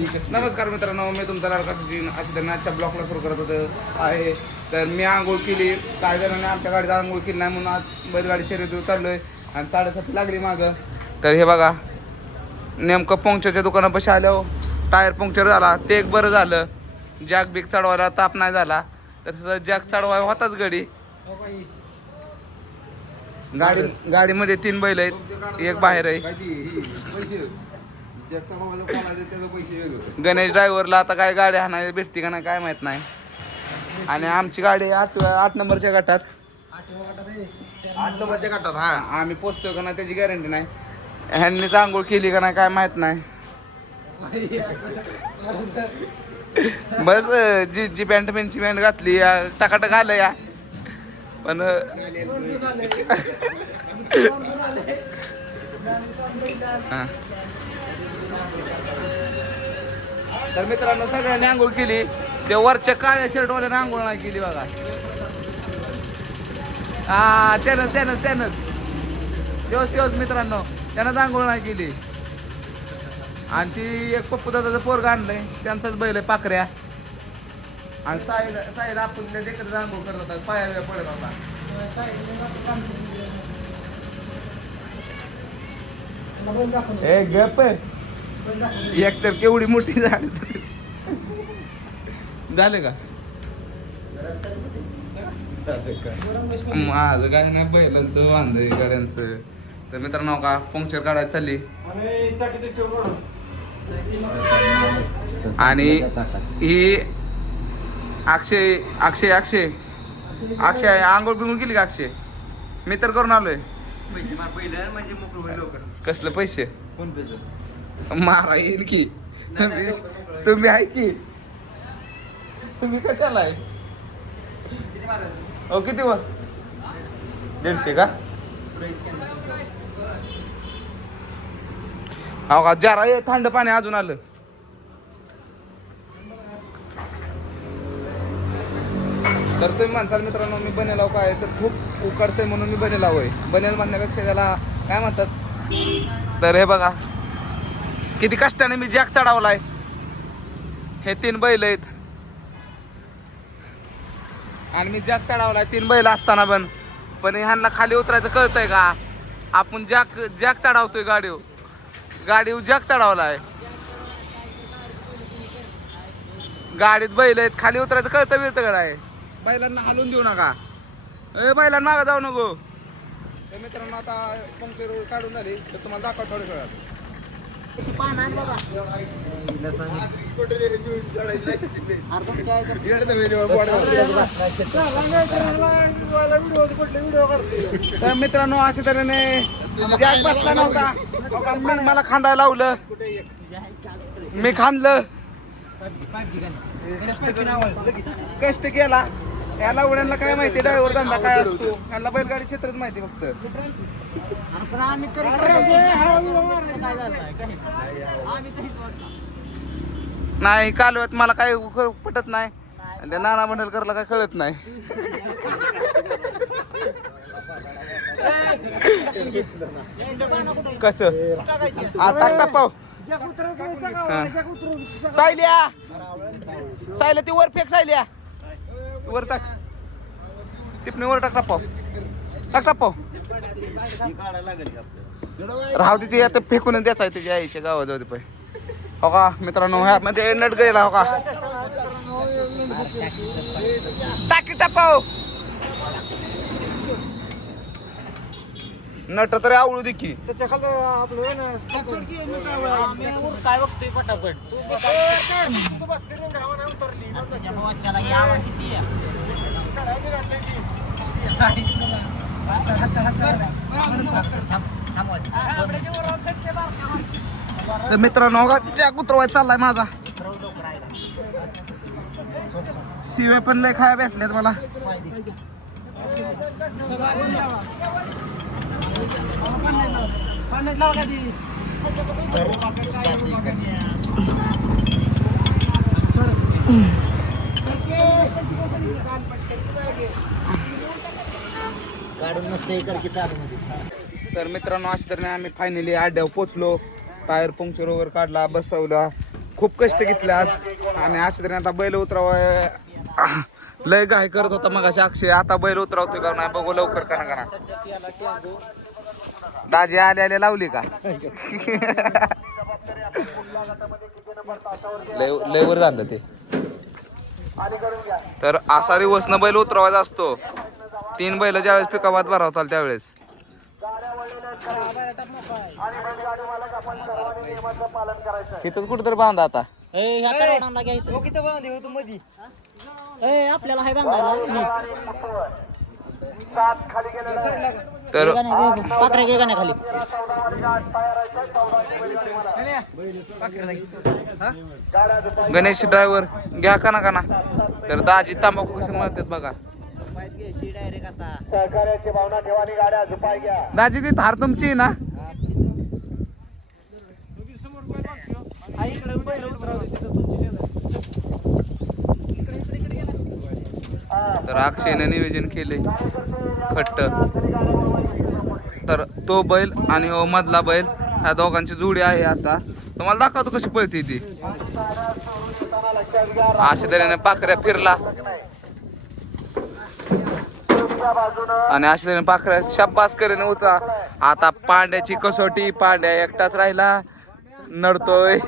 नमस्कार मित्रांनो, मी तुमचा लाडका सचिन. अशी त्यांना आजच्या ब्लॉकला सुरू करत होतं आहे. तर मी आंघोळ केली, काही जणांनी आमच्या गाडीत आंघोळ केली नाही म्हणून आज बैलगाडी शर्यतीवर चाललोय आणि 7:30 लागली मागं. तर हे बघा, नेमकं पंक्चरच्या दुकानापाशी आल्यावर टायर पंक्चर झाला. ते एक बरं झालं, जॅक बिक चढवायला ताप नाही झाला. तसं जॅक चढवायला होताच गडी. गाडीमध्ये 3 बैल आहेत, एक बाहेर आहे. गणेश ड्रायव्हरला आता काय गाडी हाणायला भेटते का नाही काय माहित नाही. आणि आमची गाडी 8 नंबरच्या गटात, 8 नंबरच्या गटात. हा, आम्ही पोचतो का नाही त्याची गॅरंटी नाही. ह्यांनीच आंघोळ केली का नाही काय माहित नाही. बस जी पॅन्ट पेनची पॅन्ट घातली टाकाटक आलं या. पण हा, तर मित्रांनो सगळ्यांनी आंघोळ केली. ते वरच्या काळ्या शर्टवाल्याने आंघोळ नाही केली बघा. हा, त्यानंच दिवस मित्रांनो, त्यानंच आंघोळ नाही केली. आणि ती एक पप्पू दादाचं पोरग आणलंय, त्यांचाच बैल आहे पाकऱ्या. आणि साईड आपण देखत आंघोळ करत होता, पाया पडत होता. ए गप, एक तर केवढी मोठी झाड झाले का माझं काय नाही, बैलांचं वांदे गाड्यांचं. तर मित्रांनो का पंक्चर काढायला चालली. आणि ही अक्षय आंघोळ बिंघोळ केली का अक्षय? मी तर करून आलोय. कसलं पैसे? मारा येईल की. तुम्ही आहे की, तुम्ही कशाला आहे? हो, किती वर? 150 का? हो का, जरा थंड पाणी अजून आलं. तर तुम्ही म्हणसाल मित्रांनो मी बनेलाव काय, तर खूप उकडतंय म्हणून मी बनेलाव आहे. बनेल म्हणण्यापेक्षा त्याला काय म्हणतात. तर हे बघा किती कष्टाने मी जॅक चढवलाय. हे 3 बैल आहेत आणि मी जॅक चढवलाय 3 बैल असताना पण ह्यांना खाली उतरायचं कळतंय का? आपण जॅक चढवतोय गाडीवर जॅक चढवलाय. गाडीत बैल आहेत, खाली उतरायचं कळतं बिळतं का नाही? बैलांना हलवून देऊ नका. बैलांना मागं जाऊ नको. तर मित्रांनो आता पंक्चर काढून झाली, तर तुम्हाला दाखवा थोडं वेळात. तर मित्रांनो अशा तऱ्हेने जॅक बसला नव्हता, मला खांदायला लावलं, मी खांदलं, कष्ट केला. याला उड्यांना काय माहिती ड्रायव्हर धंदा काय असतो, यांना बैलगाडी क्षेत्रच माहिती फक्त. नाही कालवत मला काय पटत नाही, आणि त्या नाना मंडलकरला काय कळत नाही. कसं आता टापाव सायल्या ती वर फेक, सायल्या वर टाक, टिपणी वर टाक, टापाव राहू दे. ती आता फेकून द्यायचा आहे त्याच्या आईच्या गावात जाऊ दे पाय. हो का मित्रांनो, ह्यामध्ये नट गेला. हो का, टाकी टापाव नट तरी आवडू दे की. काय बघतोय पटापट तर मित्रांनो जॅक उतरवायचा चाललाय माझा. शिव्या पण लय खाया भेटल्यात मला. काढून नसते की चालू. तर मित्रांनो अशा तऱ्हेने आम्ही फायनली अड्ड्यावर पोचलो. टायर पंक्चर वगैरे काढला, बसवला, खूप कष्ट घेतले आज आणि अशा तऱ्हेने आता बैल उतरावाय लय घाई करत होता मग अक्षय आता बैल उतरावतोय का नाही बघू लवकर का ना दाजी आले आले लावली का लय वर झालं ते तर असा रिवर्सनं बैल उतरवायचा असतो 3 बैल ज्यावेळेस पिकाबाद भरावताल त्यावेळेस इथं कुठेतरी बांधा आता आपल्याला हाय बांधायला तर पात्रे घे गाण्या खाली गणेश ड्रायव्हर घ्या का ना तर दाजी तांबाखू कसं म्हणतात बघा डायरेक्ट आता दाजी ती थार तुमची आहे ना तर अक्षयनं नियोजन केले खट्ट तर तो बैल आणि हो मधला बैल ह्या दोघांची जोडी आहे आता तुम्हाला दाखवतो कशी पळते ती अशा तऱ्हेने पाखऱ्या फिरला आणि अशा तऱ्हेने पाखऱ्या शाब्बास करेने उचला आता पांड्याची कसोटी पांड्या एकटाच राहिला नडतोय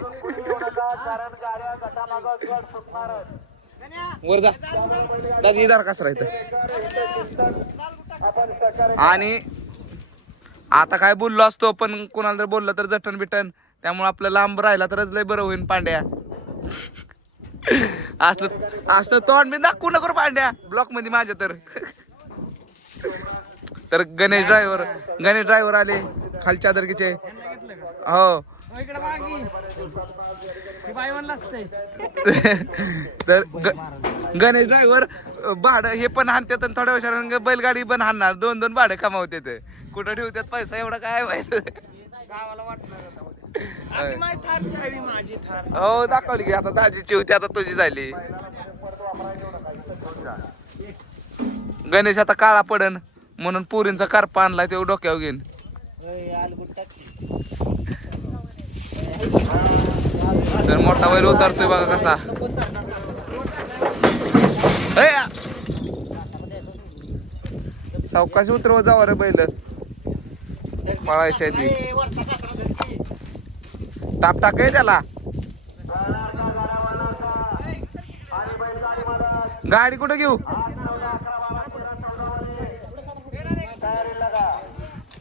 वर जा दाजी इदार कसं राहतं आणि आता काय बोललो असतो पण कोणाला जर बोललं तर जटण बिटन त्यामुळे आपलं लांब राहिला तरच लय बरं होईल पांड्या असलं तोंड मी दाखवू नको पांड्या ब्लॉक मध्ये माझ्या तर गणेश ड्रायव्हर आले खालच्या दर्गीचे हो तर गणेश ड्रायव्हर भाडं हे पण हाणतात आणि थोड्या वर्षांनी बैलगाडी पण हाणणार 2 भाडं कमावते ते कुठं ठेवतात पैसा एवढा काय माहित हो दाखवली की आता दाजीची होती आता तुझी झाली गणेश आता काळा पडन म्हणून पुरींचा कारपा आणलाय ते डोक्यावर घेईन तर मोठा बैल उतरतोय बघा कसा सावकाशी उतरव जावा रे बैल पळायची ती टाप टाकाय त्याला गाडी कुठं घेऊ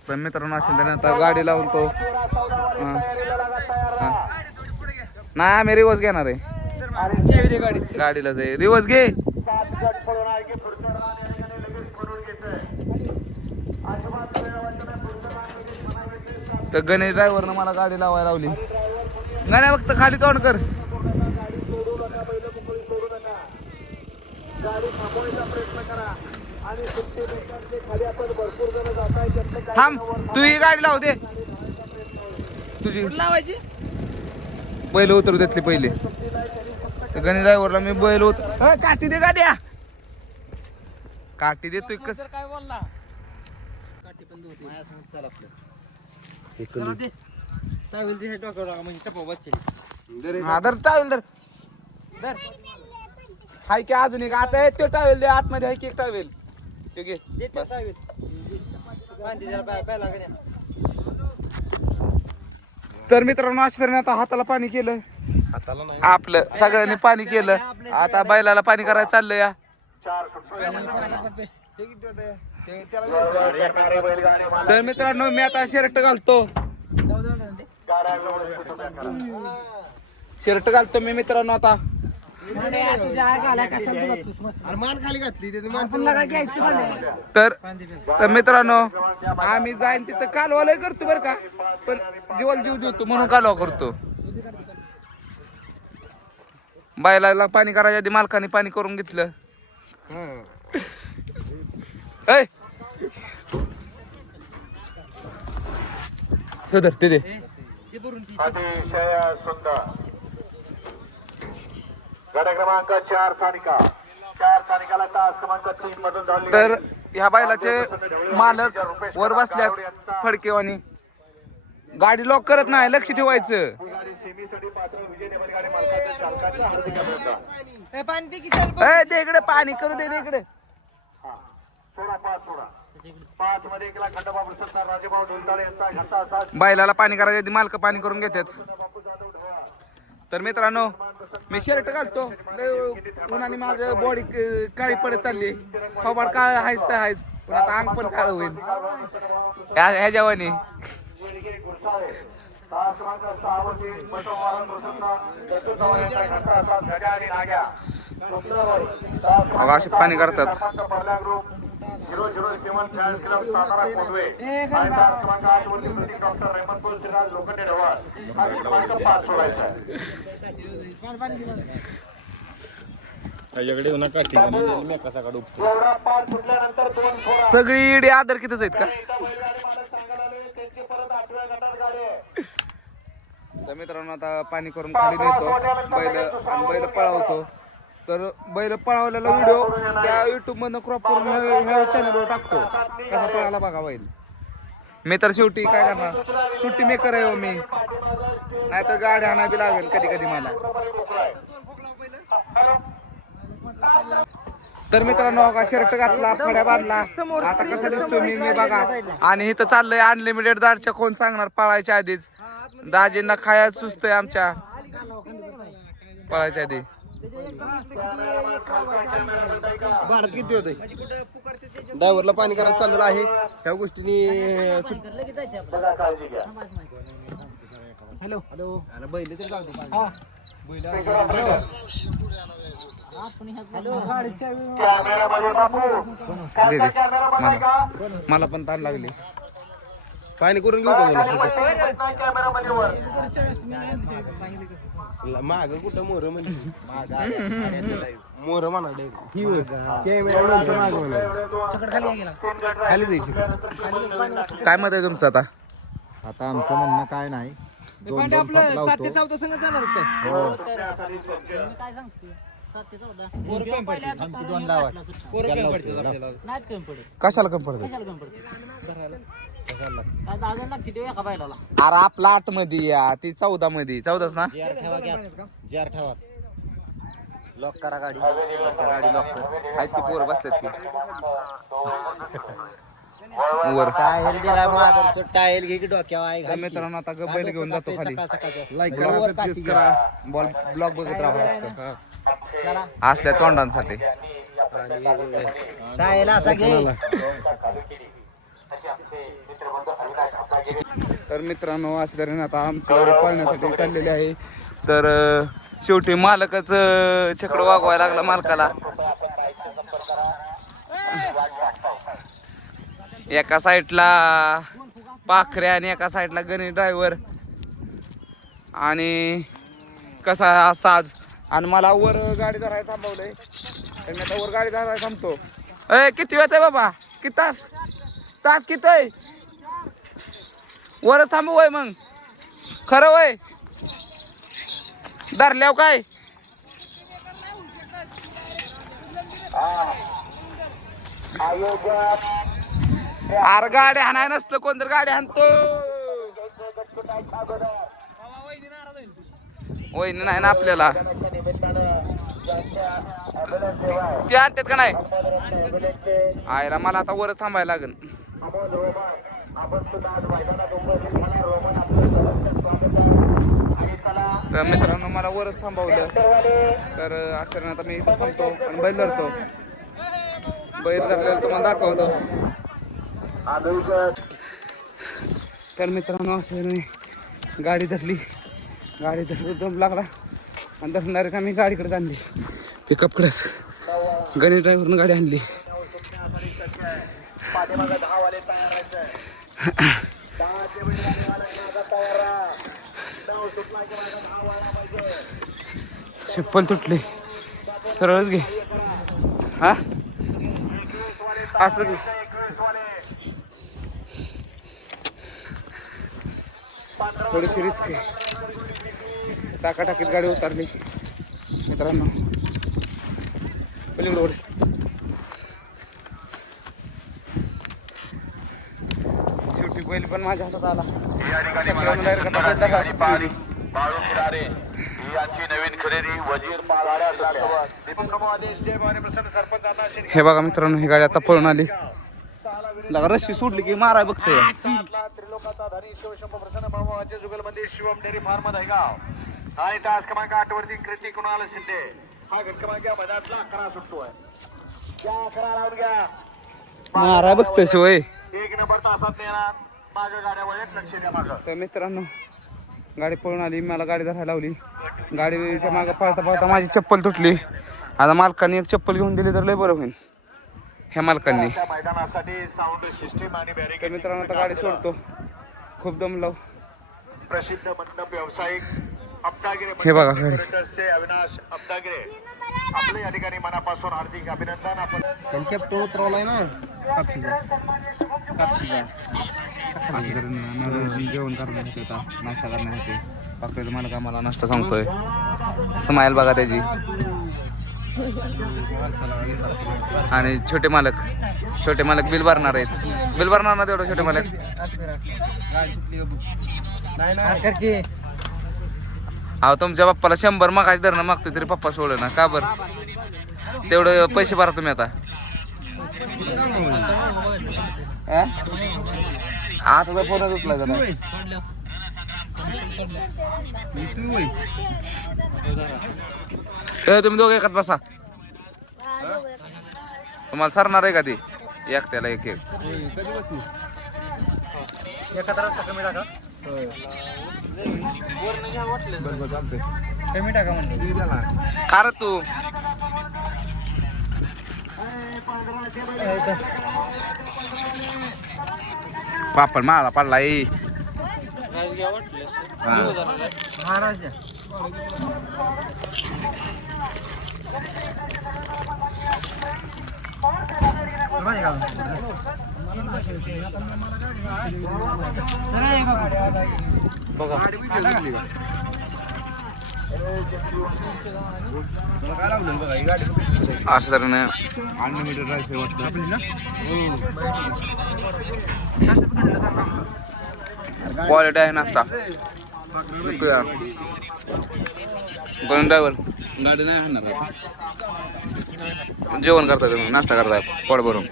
पण मित्रांनो असेल त्याने आता गाडी लावून तो नाही आम्ही रिवर्स घेणार आहे गाडीला जाई रिवर्स घे तर गणेश ड्रायव्हरनं मला गाडी लावायला लावली गाण्या फक्त खाली तोंड कर थांब तू ही गाडी लाव दे तुझी लावायची बैल उतरू देतली पहिले गणेश ड्रायव्हरला मी बैल उतर काठी दे गाड्या काठी देतोय कसं काय बोलला काठी पण चल आपलं दर टावेल दर हाय की अजून एक आता तो टावेल दे आतमध्ये हाय की एक टावेल तो घे तर मित्रांनो आश्चर्याने आता हाताला पाणी केलं आपलं सगळ्यांनी पाणी केलं आता बैलाला पाणी करायला चाललंय या तर मित्रांनो मी आता शर्ट घालतो मी मित्रांनो आता तर मित्रांनो आम्ही जाईन तिथं कालवा करतो बरं का पण जीवाला जीव देतो म्हणून कालवा करतो बैलाला पाणी करायच्या आधी मालकाने पाणी करून घेतलं ते दे गट क्रमांक 4 सानिकाला तास क्रमांक 3 मधून धावली तर ह्या बैलाचे मालक वर बसल्यात फडकेवानी गाडी लॉक करत नाही लक्ष ठेवायचं सेमीसाठी पात्र विजय नेमाने गाडी मालकाच्या चालकाच्या हार्दिक अभिनंदन. दे इकडे पाणी करू दे इकडे. हा सोडा 5 मध्ये एकला खंडोबा सरदार राजेभाऊ ढोलताळे यांचा घंटा असा बैलाला पाणी करायच्या आधी मालक पाणी करून घेतात. तर मित्रांनो मी शर्ट घालतो उन्हाने माझं बॉडी काळी पडत चालली. खबर काळ आहेच तर आहेच पण आता अंग पण काळ होईल ह्या जेवणी. अशी पाणी करतात. सगळी इडी आदर कितीच आहेत का? तर मित्रांनो आता पाणी करून खाली नेतो बैल आणि बैल पळवतो. तर बैल पळवलेला व्हिडिओ त्या युट्यूब मधनं क्रॉप करून ह्या चॅनलवर टाकतो. कसा पळाला बघा बैल. मी तर शेवटी काय करणार सुट्टी मेकर आहे हो मी. नाही तर गाडी आणावी बी लागेल कधी कधी मला. तर मित्रांनो का शर्ट घातला फड्या बांधला आता कसा दिसतोय मी बघा. आणि इथं चाललंय अनलिमिटेड दारच्या कोण सांगणार पळायच्या आधीच. दाजींना खायला सुचतंय आमच्या पळायच्या आधी. भाडत किती होते ड्रायव्हरला पाणी करायला चाललेलं आहे ह्या गोष्टीनी. हॅलो हॅलो बैल तरी जाऊ मला पण ताण लागली. पाणी करून घेऊ का माग कुठं मोर म्हणजे मोर म्हणा खाली जायची. काय मत आहे तुमचं आता? आता आमचं म्हणणं काय नाही कशाला कमी पडत? अरे आपला 8 मध्ये या ती 14 मध्ये 14च ना. लॉक करा गाडी लॉक आहेत ती पोरं बसतात ती वर. टायर घे की डोक्यावर तर मित्रांनो आता बैल घेऊन जातो खाली. लाईक करा सबस्क्राईब करा ब्लॉग बघत राहा असल्या तोंडांसाठी. तर मित्रांनो अशा तऱ्हेने आता आमच्याकडे पळण्यासाठी चाललेले आहे. तर शेवटी मालकच छकडं वागवायला लागला मालकाला. एका साईडला पाखरे आणि एका साईडला गणेश ड्रायव्हर आणि कसा हा साज. आणि मला वर गाडी धरायला थांबवलंय तर मी आता वर गाडी धरायला थांबतो. किती वेळ आहे बाबा? किती तास किती आहे? वर थांबू वय मग खरं वय धरल्याव काय? अरे गाडी हाणाय नसतं कोणतरी गाडी हाणतो. वहिनी नाही ना आपल्याला ते आणतात का नाही आयला. मला आता वर थांबायला लागेल. तर मित्रांनो मला वरच थांबवलं. तर असं आता मी इथं थांबतो आणि बैल धरतो. बैल धरलेलं तुम्हाला दाखवतो. तर मित्रांनो असं नाही गाडी धरली. गाडी धरली दम लागला आणि धरणार का मी गाडीकडे आणली पिकअपकडेच. गणेश ड्रायव्हरनं गाडी आणली. चप्पल तुटली सरळच घे. हा असं थोडीशी रिस्क आहे. टाकाटाकीत गाडी उतरली मित्रांनो. पलीकडे ओढ. शेवटी बैल पण माझ्या हातात आला. बाळू किनारे ही यांची नवीन खरेदी वजीर पालाड्या दीपक आदेश जय भवानी प्रसन्न सरपंच अण्णा शिंदे. हे बघा मित्रांनो, ही गाडी आता पळून आली. लगा रस्सी सोडली की माराय बघतोय. सातला त्रिलोकाचा धनी शिवशंभ प्रसन्न मामाचे जुगलबंदी शिवम डेअरी फार्म दहेगाव आणि तास क्रमांक 8 वरती कृती कुणाल शिंदे. हा गट क्रमांक मधातला 11 सुटतोय. या 11 लावून घ्या. माराय बघतोय शिवाय. 1 नंबर तासात नेणार मागं गाड्या वळत लक्ष द्या मागं. तर मित्रांनो, गाडी पळून आली. मला गाडी धरायला लावली. गाडीच्या मागं पळता पळता माझी चप्पल तुटली. आता मालकांनी एक चप्पल घेऊन दिली तर लय बरं होईल ह्या मालकांनी. त्या मैदानासाठी साऊंड सिस्टीम आणि तर बॅरिकेड मित्रांनो, आता गाडी सोडतो. खूप दमलो. प्रसिद्ध मंडप व्यावसायिक अब्दागिरे हे बघा गाडी. ऑपरेटर्सचे अविनाश अब्दागिरे आपले या ठिकाणी मनापासून हार्दिक अभिनंदन. आपण त्यांनी कॅप्टन उतरवलाय ना कापशीचा. जेवण करण्यासाठी होता, नाश्ता करण्यासाठी. फक्त मालक आम्हाला नाश्ता सांगतोय. स्माईल बघा त्याची. आणि छोटे मालक बिल भरणार आहेत. बिल भरणार ना तेवढं छोटे मालक. अहो, तुमच्या पप्पाला 100 मागायचं धरणं मागतोय तरी पप्पा सोडलं ना का बरं? तेवढं पैसे भरा तुम्ही आता. आता तर फोनच उचला जरा. तुम्ही दोघे एकात बसा. तुम्हाला सरणार आहे का ती एकट्याला एक एक? खा रे तू. पापड मला पडला. असं तर अनलिमिटेड राईस वाटतं. क्वालिटी आहे नाश्ता. कोण ड्रायव्हर गाडी नाही आणणार. जेवण करताय तुम्ही, नाश्ता करताय पोट भरून.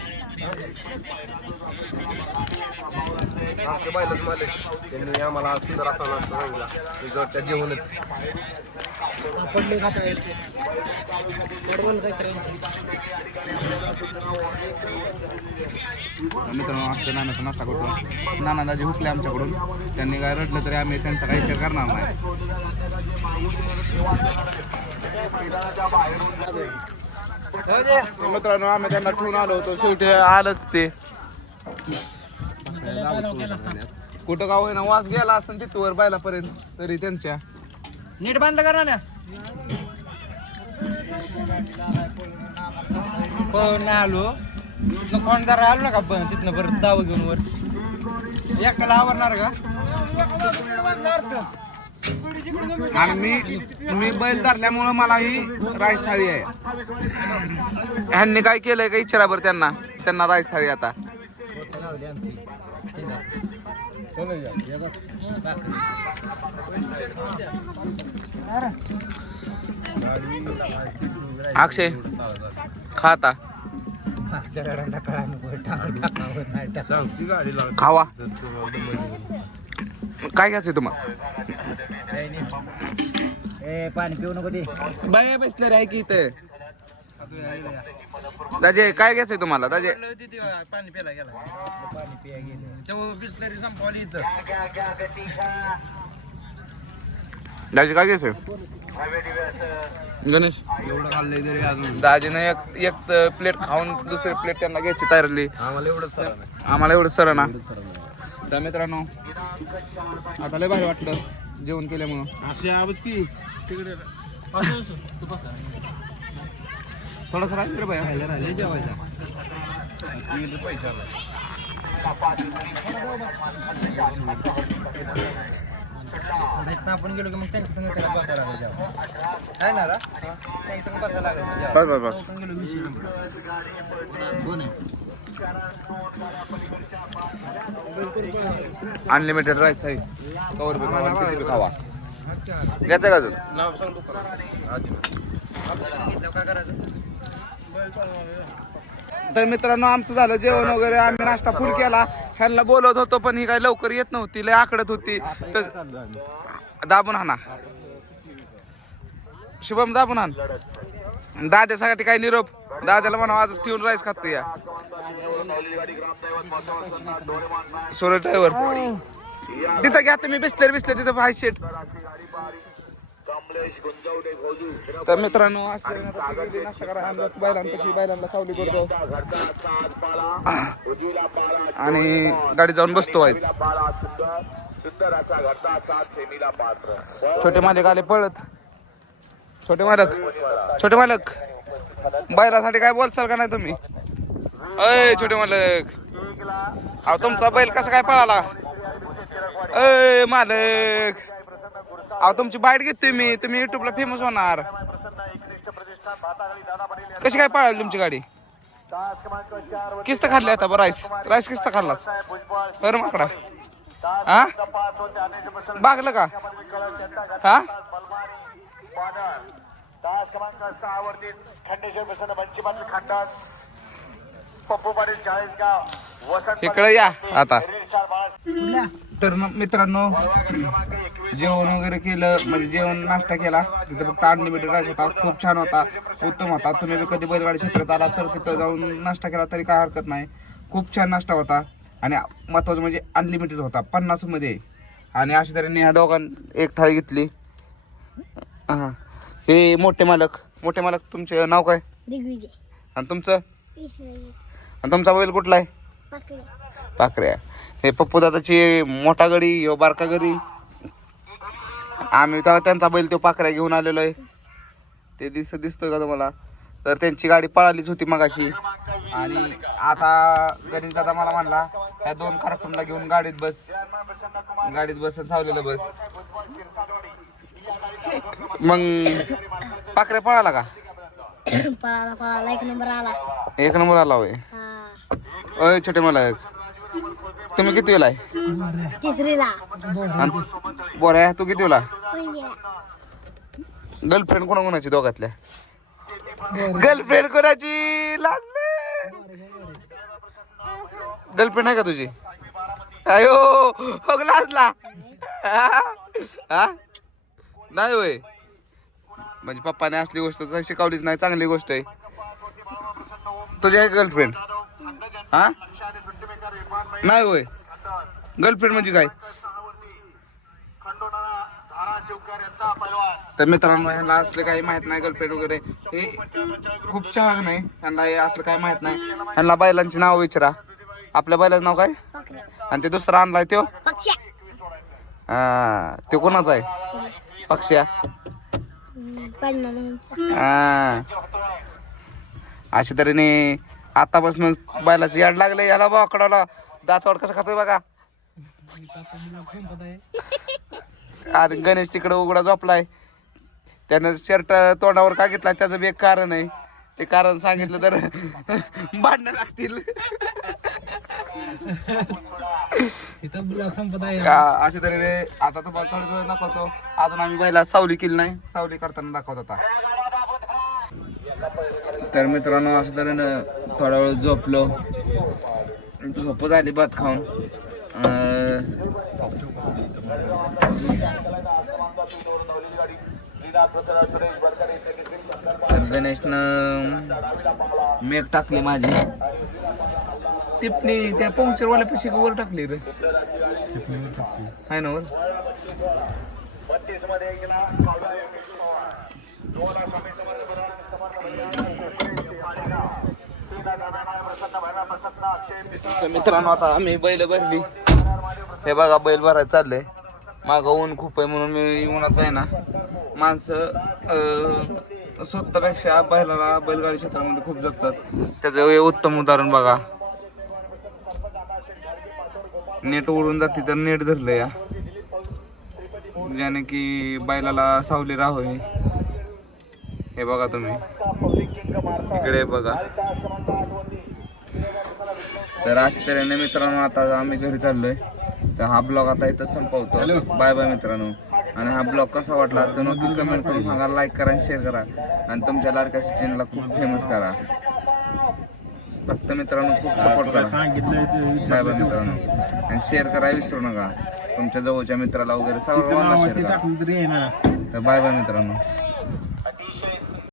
आमच्या बायलाच मालक त्यांनी आम्हाला सुंदर असा नाश्ता सांगितला. त्या जेवणच मित्रांनो, असं नानाचा नाश्ता करतो. नाना दाजी हुकले आमच्याकडून. त्यांनी काय रडलं तरी आम्ही त्यांचा काही विचार करणार नाही. मित्रांनो, आम्ही त्यांना ठेवून आलो होतो. शेवटी आलंच ते. कुठं गाव आहे ना, वास गेला असं तिथवर बायलापर्यंत तरी त्यांच्या. नीट बांधलं करा ना. पण आलो कोणदार आलो ना का तिथनं परत दाव घेऊन वर एकट्याला आवरणार का? आणि मी बैल धरल्यामुळं मला ही राईस थाळी आहे. ह्यांनी काय केलंय का विचारा बरं त्यांना राईस थाळी आता. अक्षय खाता खावा. काय घ्यायचंय तुम्हाला? पाणी पिऊ नको ते बाय बसले रे की इथे. दाजे काय घ्यायचंय तुम्हाला? दाजे पाणी प्यायला गेला. पाणी पिया गेले तेव्हा बिस्लरी संपवली इथं. दाजी काय घ्यायचंय? गणेश एवढं खाल्लंय तरी अजून दाजीने एक प्लेट खाऊन दुसरी प्लेट त्यांना घ्यायची तयारली. आम्हाला एवढं सर ना. तर मित्रांनो, आता लय भारी वाटलं जेवण केल्यामुळं. असे आवाज की तिकडे थोडासा राहील रे बाया. राहिले जेवायचा पैसा आपण गेलो की मग त्यांच्या संग त्याला बसायला लागलं. आहे ना रा त्यांच्या संग बसायला लागलं. बस बस बस. अनलिमिटेड राईस आहे. कवर बी खावा, किती बी खावा. घ्यायचं का अजून? नाव सांग दुकान आधी काय करायचं. तर मित्रांनो आमचं झालं जेवण वगैरे, आम्ही नाश्ता फुल केला. ह्यांना बोलवत होतो पण ही काय लवकर येत नव्हती, लय आकडत होती. तर दाबून हाना शुभम, दाबून हाण. दाद्यासाठी काय निरोप, दाद्याला म्हणा आज ठेवून राईस खातो या सोलर ड्रायव्हर. तिथं घ्या तुम्ही, बिसले तिथं भाई शेट. तर मित्रांनो नाश्ता करा, आम्ही बैलांना सावली करतो आणि गाडी जाऊन बसतो. आज छोटे मालक आले पळत. छोटे मालक बैलासाठी काय बोलचाल का नाही तुम्ही? अय छोटे मालक, अहो तुमचा बैल कसा काय पळाला? अय मालक, अहो तुमची बाईट घेतोय मी, तुम्ही युट्यूबला फेमस होणार. कशी काय पळाली तुमची गाडी? किस्त खाल्ली आता बरं, राईस किस्त खाल्लास बरं माकडा? हा बागलं का? हा इकडे या आता. तर मित्रांनो जेवण वगैरे केलं, म्हणजे जेवण नाश्ता केला तिथे, फक्त अनलिमिटेड राईस होता. खूप छान होता, उत्तम होता. तुम्ही बी कधी बैलगाडी क्षेत्रात आला तर तिथं जाऊन नाश्ता केला तरी काय हरकत नाही. खूप छान नाश्ता होता आणि महत्त्वाचं म्हणजे अनलिमिटेड होता 50 मध्ये. आणि अशा तऱ्हेने ह्या दोघांनी एक थाळी घेतली. हां हे मोठे मालक तुमचे नाव काय? दिग्विजय. आणि तुमचं? आणि तुमचा बैल कुठला आहे? पाकऱ्या. हे पप्पू दादाची मोठा गडी, ह्यो बारका गडी. आम्ही तेव्हा त्यांचा बैल तो पाकऱ्या घेऊन आलेलो आहे, ते दिसतोय का तुम्हाला? तर त्यांची गाडी पळालीच होती मगाशी. आणि आता गणेश दादा मला म्हणला ह्या 2 कार्टूनला घेऊन गाडीत बस सावलेलं बस. मग पाकऱ्या पळाला का? पळाला 1 नंबर आला. 1 नंबर आला होय. अय छोटे मालक, तुम्ही किती वेळा आहे? 3रीला. बोऱ्या तू किती वेळा? गर्लफ्रेंड कोणाची दोघातल्या? गर्लफ्रेंड कोणाची? गर्लफ्रेंड आहे का तुझी? अयो हो लाजला. हा नाही होय, म्हणजे पप्पाने असली गोष्ट शिकवलीच नाही, चांगली गोष्ट आहे. तुझी आहे गर्लफ्रेंड? हा नाही होय, गर्लफ्रेंड म्हणजे काय? तर मित्रांनो ह्यांना असलं काही माहित नाही, गर्लफ्रेंड वगैरे हे खूप छान आहे. ह्यांना हे असलं काही माहित नाही. ह्यांना बैलांची नाव विचारा. आपल्या बैलाचं नाव काय? आणि ते दुसरा आणलाय तो तो कोणाचा आहे? पक्ष्या. अशा तऱ्हेने आतापासून बैलाचं याड लागलं याला. बाकडाला दातवाड कसं खातोय बघा. आणि गणेश तिकडे उघडा झोपलाय. त्यानं शर्ट तोंडावर का घेतला त्याचं बी एक कारण आहे. ते कारण सांगितलं तर भांडणं लागतील. अशा तऱ्हेने आता तुम्हाला थोड्या वेळ दाखवतो. अजून आम्ही बैला सावली केली नाही, सावली करताना दाखवत होता. तर मित्रांनो अशा तऱ्हेनं थोडा वेळ झोपलो, झोप झाली भात खाऊन. तर गणेशनं मेघ टाकली माझी टिपणी त्या पंक्चरवाल्या पिशी वर टाकली रे. हाय ना वर. मित्रांनो आता आम्ही बैल भरली. हे बघा बैल भरायला चाललंय. मागं ऊन खूप आहे म्हणून मी उन्हात आहे ना. माणसं स्वतःपेक्षा बैलाला बैलगाडी क्षेत्रामध्ये खूप जगतात. त्याचं हे उत्तम उदाहरण बघा. नेट उडून जाते तर नेट धरलं या, ज्याने की बैलाला सावली राहावी. हे बघा तुम्ही इकडे बघा. तर अशा तऱ्हेने मित्रांनो आता आम्ही घरी चाललोय. तर हा ब्लॉग आता इथं संपवतो. बाय बाय मित्रांनो. आणि हा ब्लॉग कसा वाटला तर नक्की कमेंट करून सांगा, लाईक करा आणि शेअर करा आणि तुमच्या लाडक्या सचिनला खूप फेमस करा. फक्त मित्रांनो खूप सपोर्ट करा. बाय बाय मित्रांनो आणि शेअर करा विसरू नका. तुमच्या जवळच्या मित्राला वगैरे सर्वांना शेअर करा. तर बाय बाय मित्रांनो.